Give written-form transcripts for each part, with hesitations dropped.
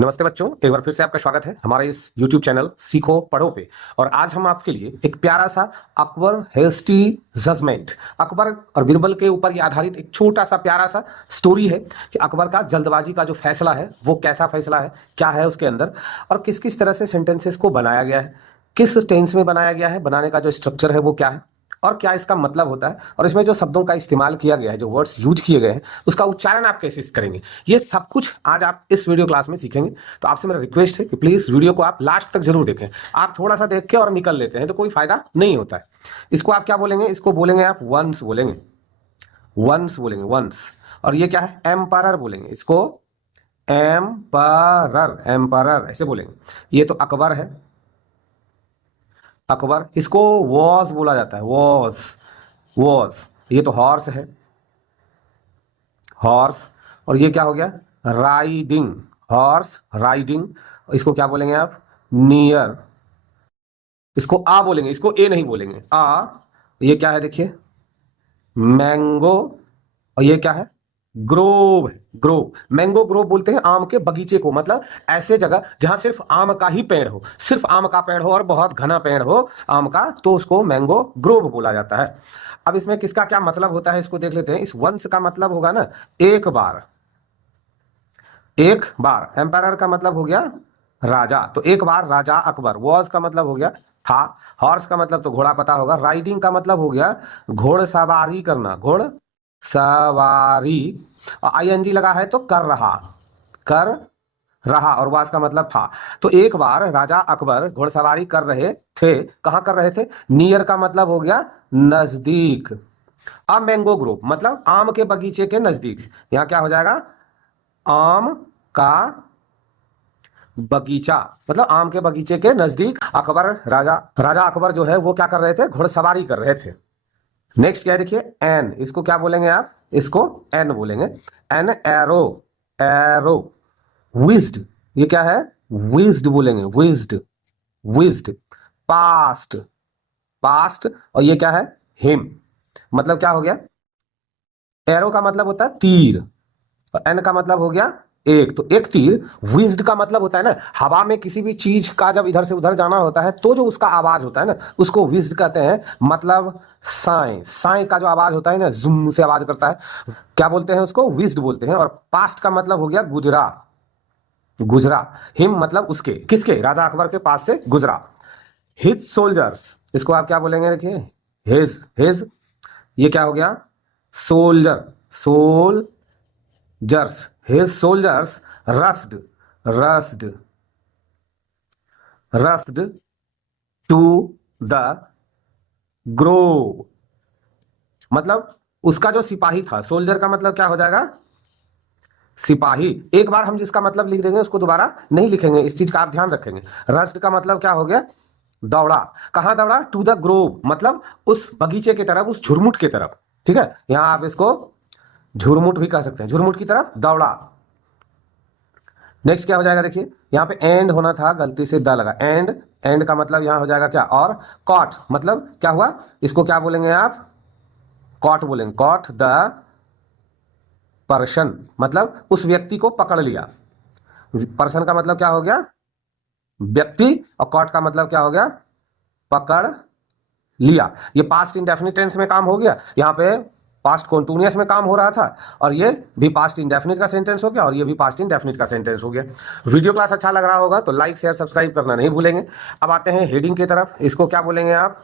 नमस्ते बच्चों, एक बार फिर से आपका स्वागत है हमारे इस YouTube चैनल सीखो पढ़ो पे। और आज हम आपके लिए एक प्यारा सा अकबर हेस्टी जजमेंट, अकबर और बीरबल के ऊपर ये आधारित एक छोटा सा प्यारा सा स्टोरी है कि अकबर का जल्दबाजी का जो फैसला है वो कैसा फैसला है, क्या है उसके अंदर, और किस किस तरह से सेंटेंसेस को बनाया गया है, किस टेंस में बनाया गया है, बनाने का जो स्ट्रक्चर है वो क्या है और क्या इसका मतलब होता है, और इसमें जो शब्दों का इस्तेमाल किया गया है, जो वर्ड्स यूज किए गए हैं, उसका उच्चारण आप कैसे करेंगे, ये सब कुछ आज आप इस वीडियो क्लास में सीखेंगे। तो आपसे मेरा रिक्वेस्ट है कि प्लीज वीडियो को आप लास्ट तक जरूर देखें। आप थोड़ा सा देख के और निकल लेते हैं तो कोई फायदा नहीं होता है। इसको आप क्या बोलेंगे? इसको बोलेंगे आप वंस बोलेंगे, वंस बोलेंगे, वंस। और ये क्या है? एम्पायर बोलेंगे इसको, एम्पायर, एम्पायर ऐसे बोलेंगे। ये तो अकबर है, अकबर। इसको वॉज बोला जाता है, वॉज, वॉज। ये तो हॉर्स है, हॉर्स। और ये क्या हो गया? Riding, horse riding. इसको क्या बोलेंगे आप? नियर। इसको आ बोलेंगे, इसको ए नहीं बोलेंगे, आ। ये क्या है देखिए? मैंगो। और ये क्या है? ग्रोव है, ग्रोव। मैंगो ग्रोव बोलते हैं आम के बगीचे को, मतलब ऐसे जगह जहां सिर्फ आम का ही पेड़ हो, सिर्फ आम का पेड़ हो और बहुत घना पेड़ हो आम का, तो उसको मैंगो ग्रोव बोला जाता है। अब इसमें किसका क्या मतलब होता है इसको देख लेते हैं। इस वंश का मतलब होगा ना एक बार, एक बार। एम्पायर का मतलब हो गया राजा, तो एक बार राजा अकबर। वॉज का मतलब हो गया था। हॉर्स का मतलब तो घोड़ा पता होगा। राइडिंग का मतलब हो गया घोड़सवारी करना, घोड़ सवारी। और आईएनजी लगा है तो कर रहा, कर रहा। और वास का मतलब था। तो एक बार राजा अकबर घोड़सवारी कर रहे थे। कहां कर रहे थे? नियर का मतलब हो गया नजदीक। अब मैंगो ग्रोव मतलब आम के बगीचे के नजदीक। यहां क्या हो जाएगा? आम का बगीचा, मतलब आम के बगीचे के नजदीक अकबर, राजा राजा अकबर जो है वो क्या कर रहे थे? घोड़सवारी कर रहे थे। नेक्स्ट क्या है देखिए? एन। इसको क्या बोलेंगे आप? इसको एन बोलेंगे। An arrow, arrow. विज्ड, ये क्या है? विज्ड बोलेंगे, विज्ड, विज्ड। Past, past. और ये क्या है? हिम। मतलब क्या हो गया? एरो का मतलब होता है तीर, और एन का मतलब हो गया एक। तो एक तीर। विज्ड का मतलब होता है ना, हवा में किसी भी चीज का जब इधर से उधर जाना होता है तो जो उसका आवाज होता है ना, उसको विज्ड कहते हैं। मतलब साए, साए का जो आवाज होता है ना, जुम से आवाज करता है, क्या बोलते हैं उसको? विज्ड बोलते हैं। और पास्ट का मतलब हो गया गुजरा, गुजरा। हिम मतलब उसके, किसके? राजा अकबर के पास से गुजरा। हिज सोल्जर्स, इसको आप क्या बोलेंगे देखिए? His, his. ये क्या हो गया? Soldier, soldiers. His soldiers rushed, rushed, rushed to the grove. मतलब उसका जो सिपाही था, सोल्जर का मतलब क्या हो जाएगा? सिपाही। एक बार हम जिसका मतलब लिख देंगे उसको दोबारा नहीं लिखेंगे, इस चीज का आप ध्यान रखेंगे। रस्ट का मतलब क्या हो गया? दौड़ा। कहां दौड़ा? टू द ग्रोव, मतलब उस बगीचे की तरफ, उस झुरमुट की तरफ। ठीक है, यहां आप इसको झुरमुट भी कह सकते हैं, झुरमुट की तरफ दौड़ा। नेक्स्ट क्या हो जाएगा देखिए? यहां पे एंड होना था, गलती से द लगा। एंड, एंड का मतलब यहां हो जाएगा क्या? और। कॉट मतलब क्या हुआ? इसको क्या बोलेंगे आप? कॉट बोलेंगे, कॉट द पर्सन, मतलब उस व्यक्ति को पकड़ लिया। पर्सन का मतलब क्या हो गया? व्यक्ति। और कॉट का मतलब क्या हो गया? पकड़ लिया। ये पास्ट इंडेफिनिट टेंस में काम हो गया, यहाँ पे पास्ट कॉन्टिन्यूअस में काम हो रहा था, और ये भी पास्ट इंडेफिनिट का सेंटेंस हो गया, और ये भी पास्ट इंडेफिनिट का सेंटेंस हो गया। वीडियो क्लास अच्छा लग रहा होगा तो लाइक शेयर सब्सक्राइब करना नहीं भूलेंगे। अब आते हैं हेडिंग की तरफ। इसको क्या बोलेंगे आप?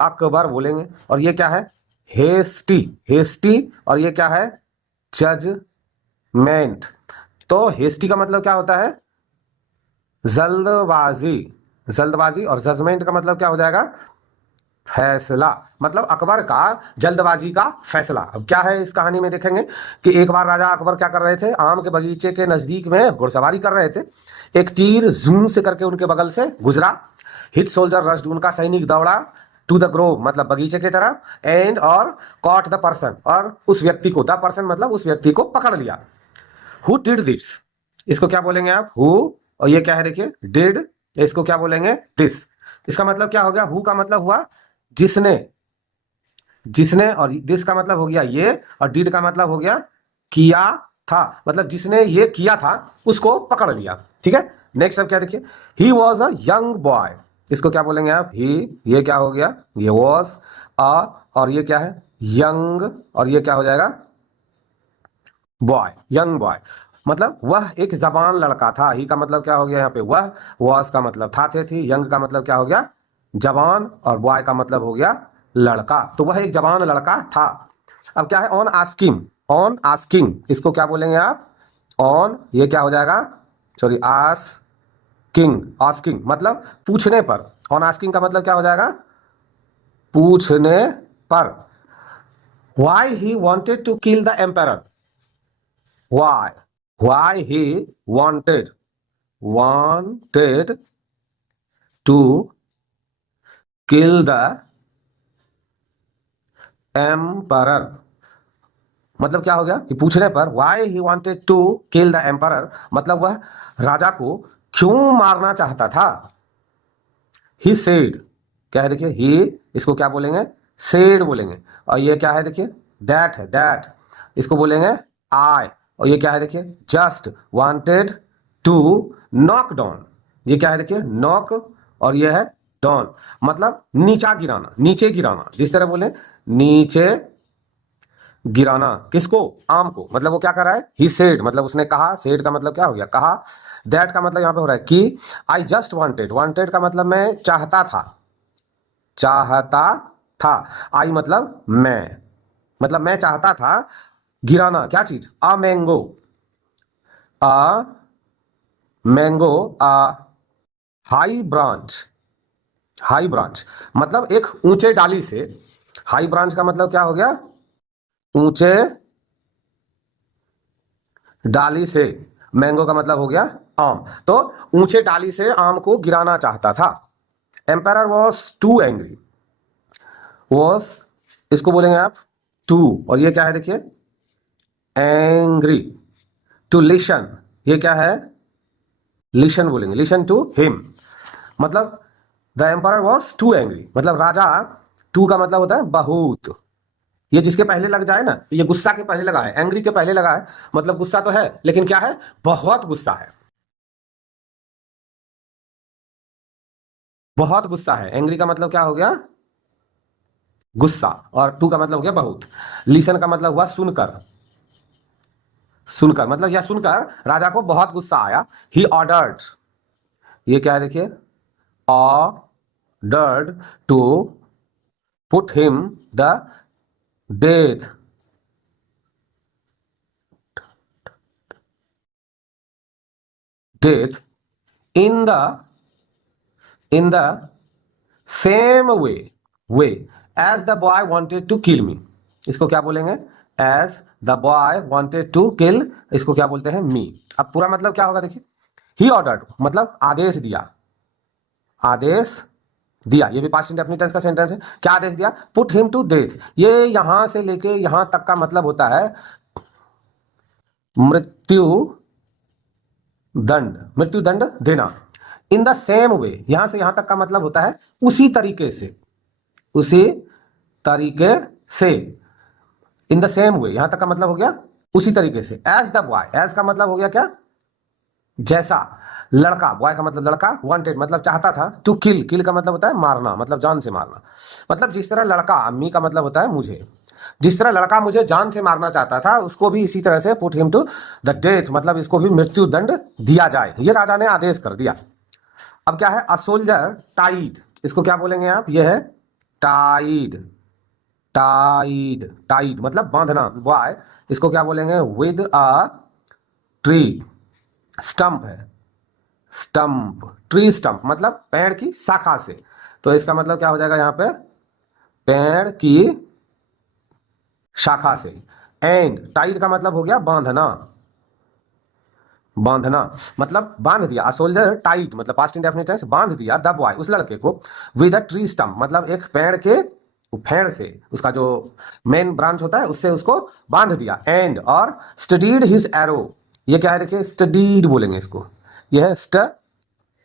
अकबर बोलेंगे। और ये क्या है? Hasty, hasty. और ये क्या है? जजमेंट। तो हेस्टी का मतलब क्या होता है? जल्दबाजी, जल्दबाजी। और जजमेंट का मतलब क्या हो जाएगा? फैसला। मतलब अकबर का जल्दबाजी का फैसला। अब क्या है इस कहानी में देखेंगे कि एक बार राजा अकबर क्या कर रहे थे? आम के बगीचे के नजदीक में घुड़सवारी कर रहे थे। एक तीर जूम से करके उनके बगल से गुजरा। हिट सोल्जर रश्ड, उनका सैनिक दौड़ा। टू द ग्रोव मतलब बगीचे की तरफ। एंड और कॉट द पर्सन, और उस व्यक्ति को, द पर्सन मतलब उस व्यक्ति को पकड़ लिया। हु डिड दिस, इसको क्या बोलेंगे आप? हु। और ये क्या है देखिए? डिड। इसको क्या बोलेंगे? दिस। इसका मतलब क्या हो गया? हु का मतलब हुआ जिसने, जिसने। और दिस का मतलब हो गया ये। और डिड का मतलब हो गया किया था, मतलब जिसने ये किया था उसको पकड़ लिया। ठीक है, नेक्स्ट अब क्या देखिए, he was a young boy, इसको क्या बोलेंगे आप, ही, ये क्या हो गया, ये वॉज अ, और ये क्या है, यंग, और ये क्या हो जाएगा, बॉय, यंग बॉय, मतलब वह एक जवान लड़का था। ही का मतलब क्या हो गया यहाँ पे वह, वॉज का मतलब था, थे, थी, यंग का मतलब क्या हो गया जवान, और बॉय का मतलब हो गया लड़का, तो वह एक जवान लड़का था। अब क्या है, ऑन आस्किंग, ऑन आस्किंग, इसको क्या बोलेंगे आप, ऑन, ये क्या हो जाएगा, सॉरी, आस्किंग, आस्किंग मतलब पूछने पर, ऑन आस्किंग का मतलब क्या हो जाएगा, पूछने पर, why he wanted to kill the emperor, why he wanted to kill the emperor, मतलब क्या हो गया कि पूछने पर why he wanted to kill the emperor, मतलब वह राजा को क्यों मारना चाहता था। he said, क्या है देखिए, he, इसको क्या बोलेंगे, said बोलेंगे, और ये क्या है देखिए, that है, that, इसको बोलेंगे I, और ये क्या है देखिए, just wanted to knock down, ये क्या है देखिए, knock, और ये है down, मतलब नीचा गिराना, नीचे गिराना, जिस तरह बोले नीचे गिराना, किसको, आम को, मतलब वो क्या कर रहा है, ही सेड मतलब उसने कहा, सेड का मतलब क्या हो गया, कहा, दैट का मतलब यहां पे हो रहा है कि, आई जस्ट वांटेड, वांटेड का मतलब मैं चाहता था, चाहता था, आई मतलब मैं चाहता था गिराना, क्या चीज, a mango, a mango, a high branch, high branch मतलब एक ऊंचे डाली से, हाई ब्रांच का मतलब क्या हो गया, ऊंचे डाली से, मैंगो का मतलब हो गया आम, तो ऊंचे डाली से आम को गिराना चाहता था। Empire was too angry, was, इसको बोलेंगे आप टू, और ये क्या है देखिए, एंग्री, टू लिशन, ये क्या है, लिशन बोलेंगे, लिशन टू हिम, मतलब the empire was too angry, मतलब राजा, टू का मतलब होता है बहुत, ये जिसके पहले लग जाए ना, ये गुस्सा के पहले लगा है, एंग्री के पहले लगा है, मतलब गुस्सा तो है लेकिन क्या है, बहुत गुस्सा है, बहुत गुस्सा है, एंग्री का मतलब क्या हो गया, गुस्सा, और टू का मतलब हो गया बहुत, लिसन का मतलब हुआ सुनकर, सुनकर मतलब यह सुनकर राजा को बहुत गुस्सा आया, ही ऑर्डर्ड, ये क्या है देखिए, ordered to put him the death, death in the, in the same way as the boy wanted to kill me, इसको क्या बोलेंगे, as the boy wanted to kill, इसको क्या बोलते हैं, मी। अब पूरा मतलब क्या होगा देखिए, ही ऑर्डर्ड मतलब आदेश दिया, आदेश दिया, ये भी पास्ट इंडेफिनिट टेंस का सेंटेंस है, क्या आदेश दिया, पुट हिम टू डेथ, ये यहां से लेके यहां तक का मतलब होता है मृत्यु दंड, मृत्यु दंड देना। इन द सेम वे, यहां से यहां तक का मतलब होता है उसी तरीके से, उसी तरीके से, इन द सेम वे, यहां तक का मतलब हो गया उसी तरीके से, एज द बॉय, एज का मतलब हो गया क्या, जैसा, लड़का, बॉय का मतलब लड़का, वांटेड मतलब चाहता था, टू किल, किल का मतलब होता है मारना, मतलब जान से मारना, मतलब जिस तरह लड़का, मी का मतलब होता है मुझे, जिस तरह लड़का मुझे जान से मारना चाहता था, उसको भी इसी तरह से put him to the death, मतलब इसको भी मृत्यु दंड दिया जाए, ये राजा ने आदेश कर दिया। अब क्या है, अ सोल्जर टाइड, इसको क्या बोलेंगे आप, ये है टाइड, टाइड, टाइड मतलब बांधना, बॉय, इसको क्या बोलेंगे, विद अ ट्री स्टंप है, स्टंप, ट्री स्टंप मतलब पेड़ की शाखा से, तो इसका मतलब क्या हो जाएगा यहाँ पे, पेड़ की शाखा से, एंड टाइड का मतलब हो गया बांधना, बांधना मतलब बांध दिया, सोल्जर टाइट मतलब पास्ट इंडेफिनिट टेंस, बांध दिया द बॉय, उस लड़के को, विद अ ट्री स्टंप मतलब एक पेड़ के फेड़ से, उसका जो मेन ब्रांच होता है उससे उसको बांध दिया, एंड और स्टडीड हिज एरो, ये क्या है देखिए, स्टडीड बोलेंगे इसको, यह है स्टडीड,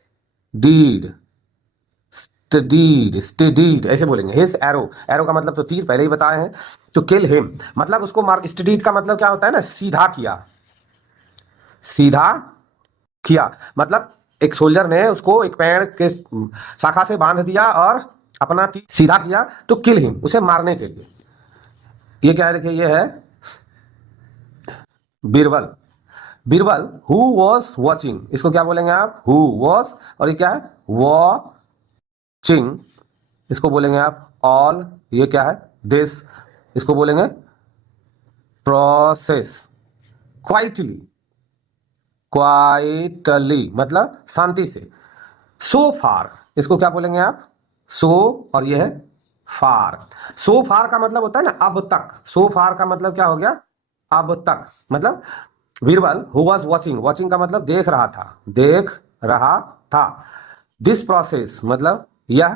स्टडीड, स्टडीड ऐसे बोलेंगे, हिज एरो, एरो का मतलब तो तीर पहले ही बताए हैं, टू किल हिम मतलब उसको मार, स्टडीड का मतलब क्या होता है ना, सीधा किया, सीधा किया, मतलब एक सोल्जर ने उसको एक पेड़ के शाखा से बांध दिया और अपना तीर सीधा किया टू किल हिम, उसे मारने के लिए। ये क्या है, देखिए ये है Birbal. Birbal who was watching, इसको क्या बोलेंगे आप, हु वॉज, और ये क्या है वॉचिंग, इसको बोलेंगे आप ऑल। ये क्या है दिस, इसको बोलेंगे प्रोसेस। क्वाइटली, क्वाइटली मतलब शांति से। सो फार, इसको क्या बोलेंगे आप, सो, और ये है फार। सो फार का मतलब होता है ना अब तक, सो फार का मतलब क्या हो गया, अब तक। मतलब Birbal who was watching, watching का मतलब देख रहा था, देख रहा था। दिस प्रोसेस मतलब यह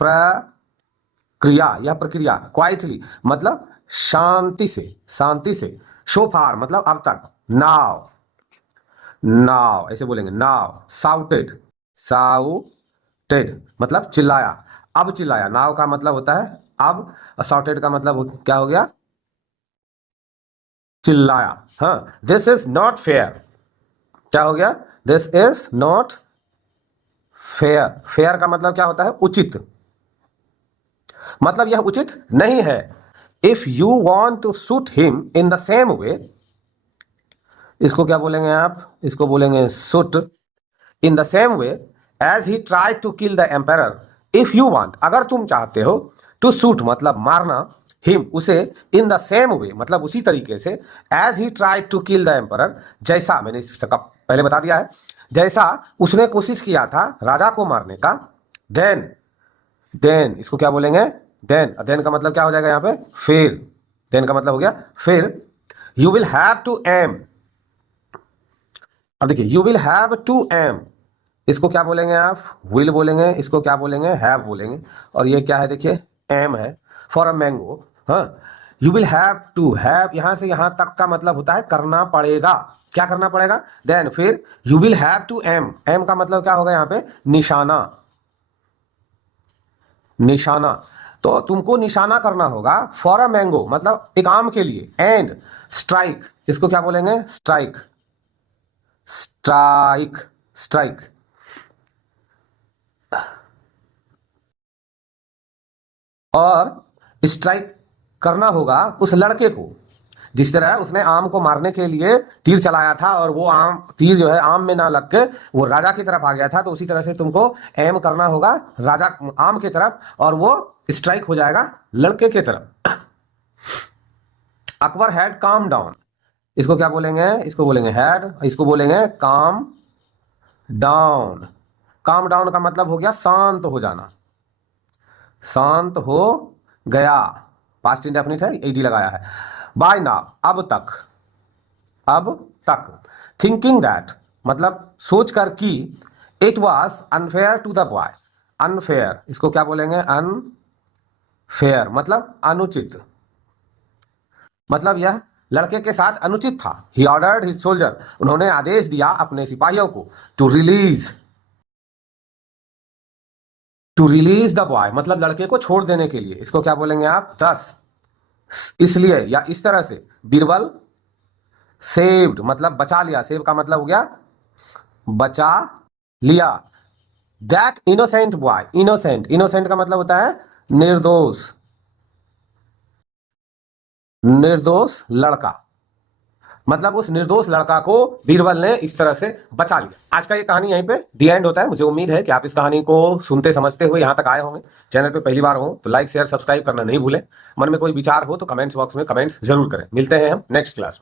प्रक्रिया, यह प्रक्रिया। क्वाइटली मतलब शांति से, शांति से। सो फार मतलब अब तक। नाउ, नाउ ऐसे बोलेंगे नाउ। साउटेड, साउटेड मतलब चिल्लाया, अब चिल्लाया। नाउ का मतलब होता है अब, साउटेड का मतलब क्या हो गया, चिल्लाया। हाँ, दिस इज नॉट फेयर, क्या हो गया, this is not fair. Fair का मतलब क्या होता है, उचित, मतलब यह उचित नहीं है। If you want to shoot him in the same way, इसको क्या बोलेंगे आप, इसको बोलेंगे shoot in the same way as he try to kill the empire. If you want, अगर तुम चाहते हो, टू शूट मतलब मारना, हिम उसे, इन द सेम वे मतलब उसी तरीके से, as he try to kill the empire जैसा, मैंने इसका पहले बता दिया है, जैसा उसने कोशिश किया था राजा को मारने का। देन, देन इसको क्या बोलेंगे, देन। देन का मतलब क्या हो जाएगा यहाँ पे, फिर। देन का मतलब हो गया फिर। You will have to aim, अब देखिए you will have to aim, इसको क्या बोलेंगे आप, विल बोलेंगे, इसको क्या बोलेंगे, हैव बोलेंगे। और ये क्या है, देखिए एम है, फॉर अ मैंगो। हाँ, you will have to, have यहां से यहां तक का मतलब होता है करना पड़ेगा, क्या करना पड़ेगा। देन फिर you will have to aim, aim का मतलब क्या होगा यहाँ पे, निशाना, निशाना। तो तुमको निशाना करना होगा, फॉर अ मैंगो मतलब एक आम के लिए। एंड स्ट्राइक, इसको क्या बोलेंगे, स्ट्राइक, स्ट्राइक, स्ट्राइक। और स्ट्राइक करना होगा उस लड़के को, जिस तरह उसने आम को मारने के लिए तीर चलाया था और वो आम तीर जो है आम में ना लग के वो राजा की तरफ आ गया था, तो उसी तरह से तुमको एम करना होगा राजा आम की तरफ, और वो स्ट्राइक हो जाएगा लड़के की तरफ। अकबर हैड काम डाउन, इसको क्या बोलेंगे, इसको बोलेंगे हैड, इसको बोलेंगे काम डाउन। काम डाउन का मतलब हो गया शांत हो जाना, शांत हो गया, पास्ट इंडेफिनिट है, एडी लगाया है। बाय नाउ अब तक, अब तक। थिंकिंग दैट मतलब सोच कर कि, it was unfair to the boy, unfair इसको क्या बोलेंगे, अनफेयर मतलब अनुचित, मतलब यह लड़के के साथ अनुचित था। ही ऑर्डर्ड हिज सोल्जर, उन्होंने आदेश दिया अपने सिपाहियों को, to release, to release the boy मतलब लड़के को छोड़ देने के लिए। इसको क्या बोलेंगे आप, दस, इसलिए या इस तरह से। बीरबल सेव्ड मतलब बचा लिया, सेव का मतलब हो गया बचा लिया। That innocent boy, innocent, innocent का मतलब होता है निर्दोष, निर्दोष लड़का, मतलब उस निर्दोष लड़का को बीरबल ने इस तरह से बचा लिया। आज का ये कहानी यहीं पे दी एंड होता है। मुझे उम्मीद है कि आप इस कहानी को सुनते समझते हुए यहाँ तक आए होंगे। चैनल पे पहली बार हो तो लाइक शेयर सब्सक्राइब करना नहीं भूलें। मन में कोई विचार हो तो कमेंट्स बॉक्स में कमेंट्स जरूर करें। मिलते हैं हम नेक्स्ट क्लास में।